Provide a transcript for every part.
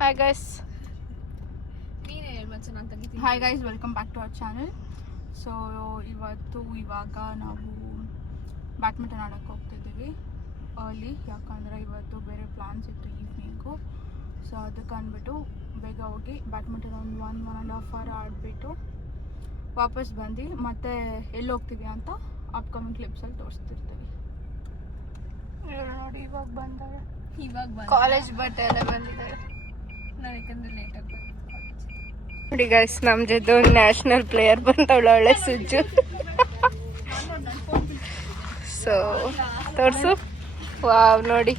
Hi guys. Hi guys, welcome back to our channel. So ಇವಾಗ ನಾವು badminton ಆಡೋಕ್ಕೆ ಹೋಗ್ತಿದ್ದೀವಿ early, ಯಾಕಂದರೆ ಇವತ್ತು ಬೇರೆ ಪ್ಲಾನ್ಸ್ ಇತ್ತು ಈವ್ನಿಂಗು. ಸೊ ಅದಕ್ಕೆ ಅಂದ್ಬಿಟ್ಟು ಬೇಗ ಹೋಗಿ ಬ್ಯಾಡ್ಮಿಂಟನ್ ಒಂದು 1.5 hour ಆಡಿಬಿಟ್ಟು ವಾಪಸ್ ಬಂದು ಮತ್ತೆ ಎಲ್ಲಿ ಹೋಗ್ತೀವಿ ಅಂತ ಅಪ್ಕಮಿಂಗ್ ಕ್ಲಿಪ್ಸಲ್ಲಿ ತೋರಿಸ್ತಿರ್ತೀವಿ. ನೋಡಿ ಇವಾಗ ಕಾಲೇಜ್ ಬಟ್ಟೆ ಎಲ್ಲ ಬಂದಿದ್ದಾರೆ ನೋಡಿ ಗೈಸ್. ನಮ್ಮ ಜೊತೆ ಒಂದು ನ್ಯಾಷನಲ್ ಪ್ಲೇಯರ್ ಬಂದವಳು, ಒಳ್ಳೆ ಸುಜ್ಜು. ಸೊ ತೋರಿಸು. ವಾವ್, ನೋಡಿ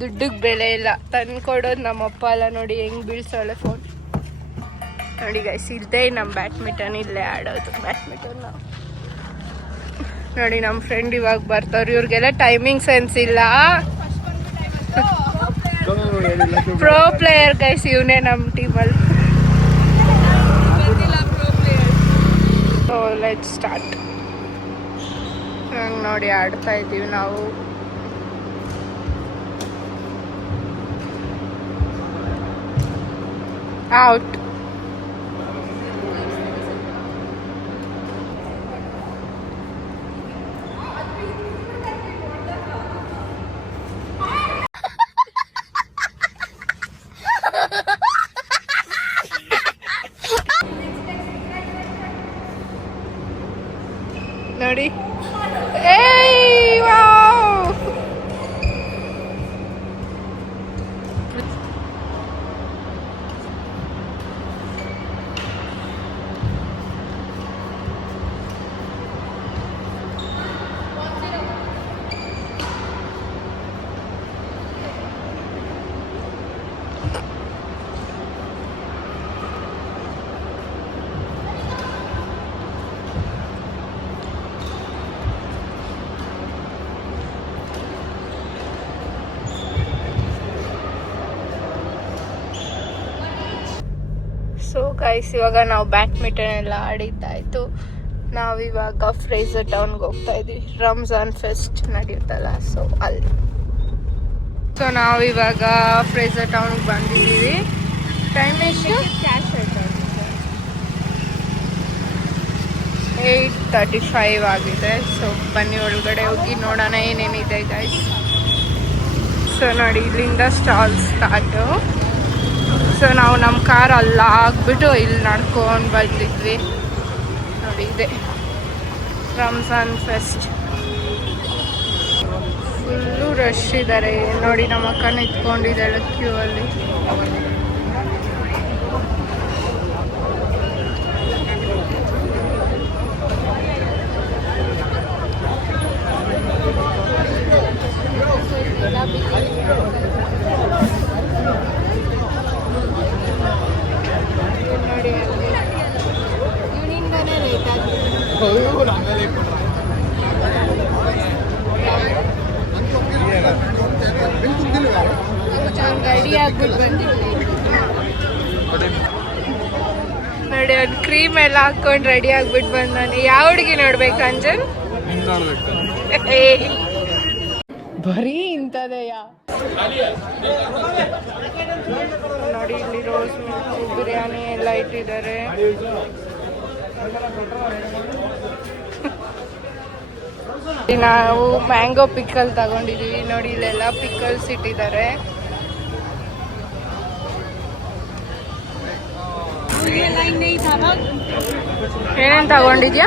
ದುಡ್ಡಿಗೆ ಬೆಲೆ ಇಲ್ಲ, ತಂದು ಕೊಡೋದು ನಮ್ಮಪ್ಪ ಅಲ್ಲ. ನೋಡಿ ಹೆಂಗೆ ಬೀಳ್ಸೋಳೆ ಫೋನ್. ನೋಡಿ ಗೈಸ್, ಇಲ್ಲದೆ ನಮ್ಮ ಬ್ಯಾಡ್ಮಿಂಟನ್ ಇಲ್ಲೇ ಆಡೋದು ಬ್ಯಾಡ್ಮಿಂಟನ್ ನಾವು. ನೋಡಿ ನಮ್ಮ ಫ್ರೆಂಡ್ ಇವಾಗ ಬರ್ತಾವ್ರು. ಇವ್ರಿಗೆಲ್ಲ ಟೈಮಿಂಗ್ ಸೆನ್ಸ್ ಇಲ್ಲ. ಪ್ರೋ ಪ್ಲೇಯರ್ ಗೈಸ್, ಇವನೇ ನಮ್ಮ ಟೀಮಲ್ಲಿ. So let's start. ಹಂಗೆ ನೋಡಿ ಆಡ್ತಾ ಇದ್ದೀವಿ ನಾವು. ಔಟ್. ನೋಡಿ, ಏಯ್ ವಾವ್. ಸೊ ಗೈಸ್, ಇವಾಗ ನಾವು ಬ್ಯಾಡ್ಮಿಂಟನ್ ಎಲ್ಲ ಆಡಿದ್ದಾಯಿತು. ನಾವಿವಾಗ ಫ್ರೇಸರ್ ಟೌನ್ಗೆ ಹೋಗ್ತಾ ಇದ್ದೀವಿ. ರಂಜಾನ್ ಫೆಸ್ಟ್ ನಡೆಯುತ್ತಲ್ಲ, ಸೊ ಅಲ್ಲಿ. ಸೊ ನಾವಿವಾಗ ಫ್ರೇಸರ್ ಟೌನ್ಗೆ ಬಂದಿದ್ದೀವಿ. ಟೈಮ್ ಎಷ್ಟು? 8:35 ಆಗಿದೆ. ಸೊ ಬನ್ನಿ ಒಳಗಡೆ ಹೋಗಿ ನೋಡೋಣ ಏನೇನಿದೆ ಗೈಸ್. ಸೊ ನೋಡಿ, ಇಲ್ಲಿಂದ ಸ್ಟಾಲ್ ಸ್ಟಾರ್ಟು. ಸೊ ನಾವು ನಮ್ಮ ಕಾರ್ ಅಲ್ಲ ಹಾಕ್ಬಿಟ್ಟು ಇಲ್ಲಿ ನಡ್ಕೊಂಡು ಬಂದಿದ್ವಿ. ನೋಡಿ, ಇದೆ ರಂಜಾನ್ ಫೆಸ್ಟ್. ಫುಲ್ಲು ರಶ್ ಇದ್ದಾರೆ ನೋಡಿ. ನಮ್ಮ ಅಕ್ಕ ನಿಂತ್ಕೊಂಡಿದ್ದಾಳೆ ಕ್ಯೂ ಅಲ್ಲಿ. ರೆಡಿ ಆಗ್ಬಿಟ್ಟು ಬಂದಿದ್ವಿ ನೋಡಿ. ಒಂದು ಕ್ರೀಮ್ ಎಲ್ಲ ಹಾಕೊಂಡು ರೆಡಿ ಆಗ್ಬಿಟ್ಟು ಬಂದಾನೆ. ಯಾವ ಹುಡುಗಿ ನೋಡ್ಬೇಕು ಅಂಜನ್? ಬರೀ ಇಂಥದೆಯಾ ನೋಡಿ. ಇಲ್ಲಿ ರೋಸ್ ಮಿಲ್ಕ್ ಬಿರಿಯಾನಿ ಎಲ್ಲ ಇಟ್ಟಿದ್ದಾರೆ. ನಾವು ಮ್ಯಾಂಗೋ ಪಿಕ್ಕಲ್ ತಗೊಂಡಿದೀವಿ ನೋಡಿ. ಇಲ್ಲೆಲ್ಲ ಪಿಕ್ಕಲ್ಸ್ ಇಟ್ಟಿದ್ದಾರೆ. ಏನೇನು ತಗೊಂಡಿದ್ಯಾ?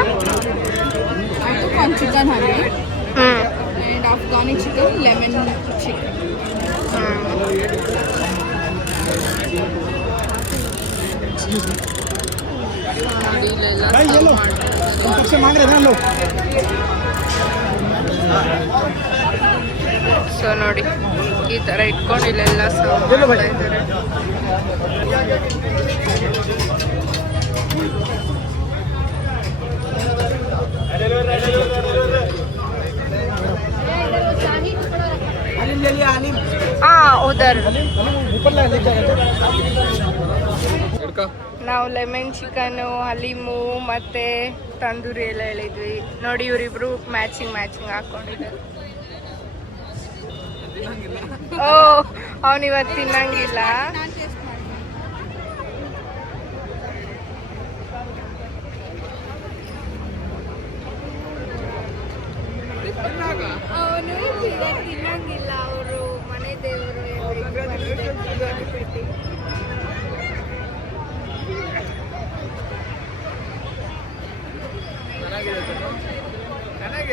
Chicken honey and Afghani chicken, lemon chicken. So ನೋಡಿ, ಈ ಥರ ಇಟ್ಕೊಂಡು ಇಲ್ಲೆಲ್ಲ ಸರ್ವ್ ಮಾಡ್ತಾ ಇದ್ದಾರೆ. ಉದರ್ ನಾವು ಲೆಮನ್ ಚಿಕನ್ನು, ಹಲೀಮು ಮತ್ತೆ ತಂದೂರಿ ಎಲ್ಲ ಹೇಳಿದ್ವಿ ನೋಡಿ. ಇವರಿಬ್ರು ಮ್ಯಾಚಿಂಗ್ ಹಾಕೊಂಡಿದ್ದಾರೆ. ಓ, ಅವನಿವತ್ತು ತಿನ್ನಂಗಿಲ್ಲ.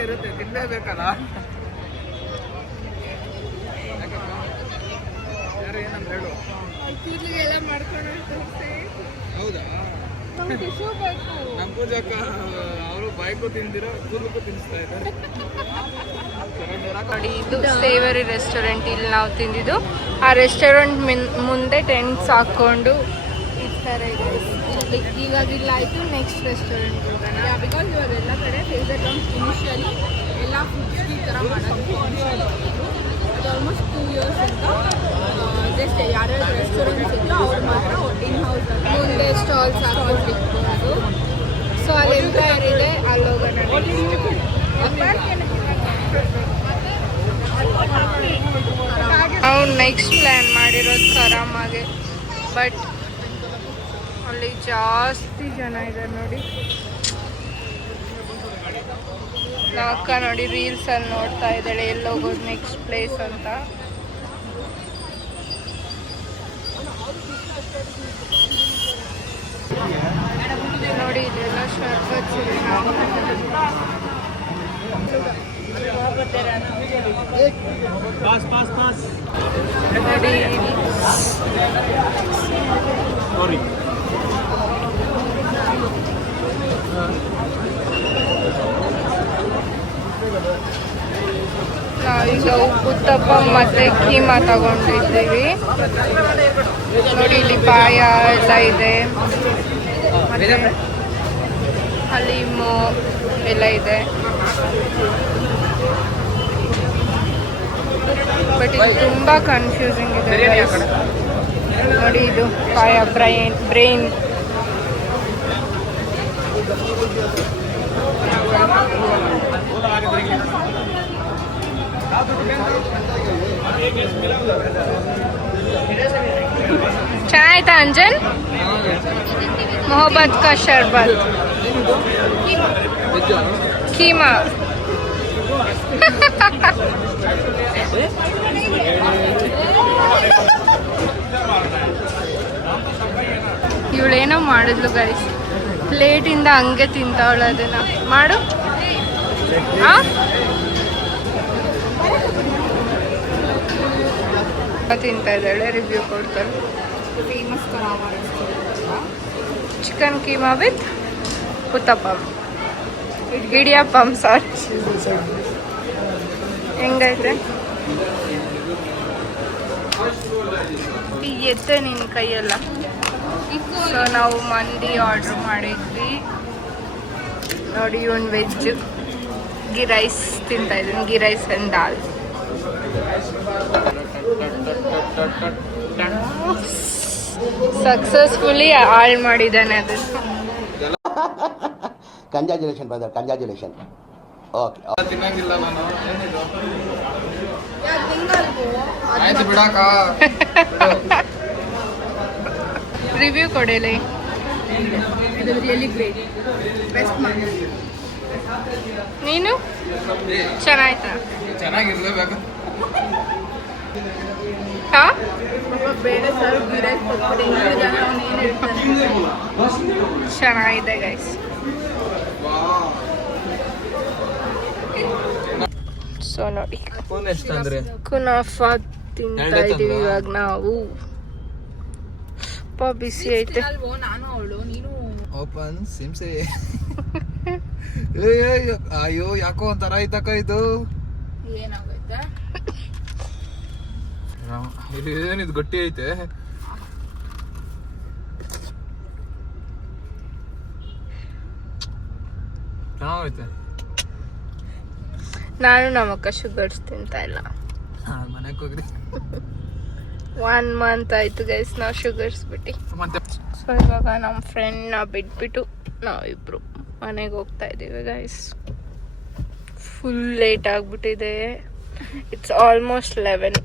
ಇರುತ್ತೆ ತಿನ್ಲೇಬೇಕಲ್ಲ. ಯಾರು ಏನಂತ ಹೇಳು. ಕೂದಲಿಗೆಲ್ಲ ಮಾಡ್ಕೊಂಡು ಹೌದಾ ನಮ್ಗೆ ಟಿಶ್ಯೂ ಬೇಕು. ನಮ್ಮ ಪೂಜಕ್ಕ ಅವರು ಬಾಯ್ಕು ತಿಂದಿರೋ ಕೂದಲಕ್ಕೂ ತಿನ್ನಿಸ್ತಾ ಇದ್ದಾರೆ. ನೋಡಿ ಇದು ಸೇವರಿ ರೆಸ್ಟೋರೆಂಟ್. ಇಲ್ಲಿ ನಾವು ತಿಂದಿದ್ದು ಆ ರೆಸ್ಟೋರೆಂಟ್ ಮುಂದೆ ಟೆಂಟ್ಸ್ ಹಾಕೊಂಡು ಈ ಥರ ಇದೆ. ಇವಾಗ ಇಲ್ಲ ಆಯಿತು, ನೆಕ್ಸ್ಟ್ ರೆಸ್ಟೋರೆಂಟ್ ಹೋಗೋಣ. ಬಿಕಾಸ್ ಇವಾಗ ಎಲ್ಲ ಕಡೆ ಫೇಸರ್ ಟೌನ್ಸ್ ಇನಿಷಿಯಲಿ ಎಲ್ಲ ಫುಡ್ಸ್ ಈ ಥರ ಮಾಡೋದು ಅದು ಆಲ್ಮೋಸ್ಟ್ 2 years ಅಂತ ಜಸ್ಟ್ ಯಾರ್ಯಾರು ರೆಸ್ಟೋರೆಂಟ್ಸ್ ಇತ್ತು ಅವ್ರು ಮಾತ್ರ ಇನ್ ಹೌಸ್ ಮುಂದೆ ಸ್ಟಾಲ್ಸ್ ಹಾಕೊಂಡಿರ್ಬೋದು. ಸೊ ಅಲ್ಲಿ ಎಂಪೈರ್ ಇದೆ, ಅಲ್ಲಿ ಹೋಗೋಣ. ನಾವು ನೆಕ್ಸ್ಟ್ ಪ್ಲ್ಯಾನ್ ಮಾಡಿರೋದು ಕರಾಮಾಗೆ, ಬಟ್ ಅಲ್ಲಿ ಜಾಸ್ತಿ ಜನ ಇದ್ದಾರೆ ನೋಡಿ. ಅಕ್ಕ ನೋಡಿ ರೀಲ್ಸಲ್ಲಿ ನೋಡ್ತಾ ಇದ್ದಾಳೆ ಎಲ್ಲಿ ಹೋಗೋದು ನೆಕ್ಸ್ಟ್ ಪ್ಲೇಸ್ ಅಂತ. ನೋಡಿ ಇದೆಲ್ಲ ಶರ್ಬತ್ ನೋಡಿ. ನಾವೀಗ ಉತ್ತಪ್ಪ ಮತ್ತೆ ಕೀಮಾ ತಗೊಂಡಿದ್ದೀವಿ. ನೋಡಿ ಇಲ್ಲಿ ಪಾಯ ಎಲ್ಲ ಇದೆ, ಮತ್ತೆ ಹಲೀಮು ಎಲ್ಲ ಇದೆ. ಬಟ್ ಇದು ತುಂಬ ಕನ್ಫ್ಯೂಸಿಂಗ್ ಇದೆ guys. ನೋಡಿ ಇದು ಪಾಯ ಬ್ರೈನ್ ಚೆನ್ನಾಯ್ತಾ ಅಂಜನ್? ಮೊಹಬ್ಬತ್ ಕಾ ಶರ್ಬತ್ ಕೀಮಾ. ಇವಳೇನೋ ಮಾಡಿದ್ಲು ಗೈಸ್, ಪ್ಲೇಟಿಂದ ಹಂಗೆ ತಿಂತಾವಳ. ಅದನ್ನ ಮಾಡು. ತಿಂತಾ ಇದ್ದಾಳೆ, ರಿವ್ಯೂ ಕೊಡ್ತಾಳೆ. Famous Karama restaurant chicken keema with uttapam, idiyappam. Sorry, ಹೆಂಗೈತೆ? ಎತ್ತೆ ನಿನ್ನ ಕೈಯೆಲ್ಲ. ಸೊ ನಾವು ಮಂದಿ ಆರ್ಡ್ರ್ ಮಾಡಿದ್ವಿ. ನೋಡಿ ಇವನ್ ವೆಜ್ ಗೀ ರೈಸ್ ತಿಂತಾ ಇದ್ದೀನಿ, ghee rice and dal. Successfully ಹಾಳು ಮಾಡಿದ್ದಾನೆ ಅದು. Congratulation brother, congratulation. ಓಕೆ, ತಿನ್ನಂಗಿಲ್ಲ ನಾನು. ಏನಿದು? ಆಯ್ತು ಬಿಡಾಕ. ರಿವ್ಯೂ ಕೊಡಲಿ. ಇದು ರಿಯಲಿ ಗ್ರೇಟ್, ಬೆಸ್ಟ್ ಮಾಡಿ. ನೀನು ಚೆನ್ನಾಯ್ತಾ? ಚೆನ್ನಾಗಿರ್ಲೇಬೇಕು. ಹಾ, ಬೇರೆ ಸರ್ ಗಿರೈಸ್ ಕೊಟ್ಬಿಟ್ಟು ಹೆಂಗಿದ್ದಾನೆ ಅವ್ನು ಏನು ಹೇಳ್ತಾನೆ. ಚೆನ್ನಾಗಿದೆ ಗೈಸ್. ಸೊ ನೋಡಿ ಫೋನ್ ಎಷ್ಟಂದ್ರೆ ಕುನಾಫಾ ತಿಂತಾ ಇದೀವಿ ಇವಾಗ ನಾವು. ಬಿಸಿ ಐತೆ. ಅಲ್ವೋ ನಾನು ಅವಳು ನೀನು ಓಪನ್ ಸಿಮ್ಸೆ. ಅಯ್ಯೋ ಯಾಕೋ ಒಂಥರ ಐತಕ್ಕ ಇದು. ಏನಾಗೈತೆ? ಏನಿದು ಗಟ್ಟಿ ಐತೆ. ಚೆನ್ನಾಗೈತೆ. ನಾನು ನಮ್ಮಕ್ಕ ಶುಗರ್ಸ್ ತಿಂತಾ ಇಲ್ಲ. ಮನೆಗೆ ಹೋಗ್ರಿ. 1 month ಆಯ್ತು ಗೈಸ್ ನಾವು ಶುಗರ್ಸ್ ಬಿಟ್ಟು. ಮತ್ತೆ ಸೊ ಇವಾಗ ನಮ್ಮ ಫ್ರೆಂಡ್ನ ಬಿಟ್ಬಿಟ್ಟು ನಾವಿಬ್ರು ಮನೆಗೆ ಹೋಗ್ತಾ ಇದ್ದೀವಿ ಗೈಸ್. ಫುಲ್ ಲೇಟ್ ಆಗಿಬಿಟ್ಟಿದೆ. It's almost 11.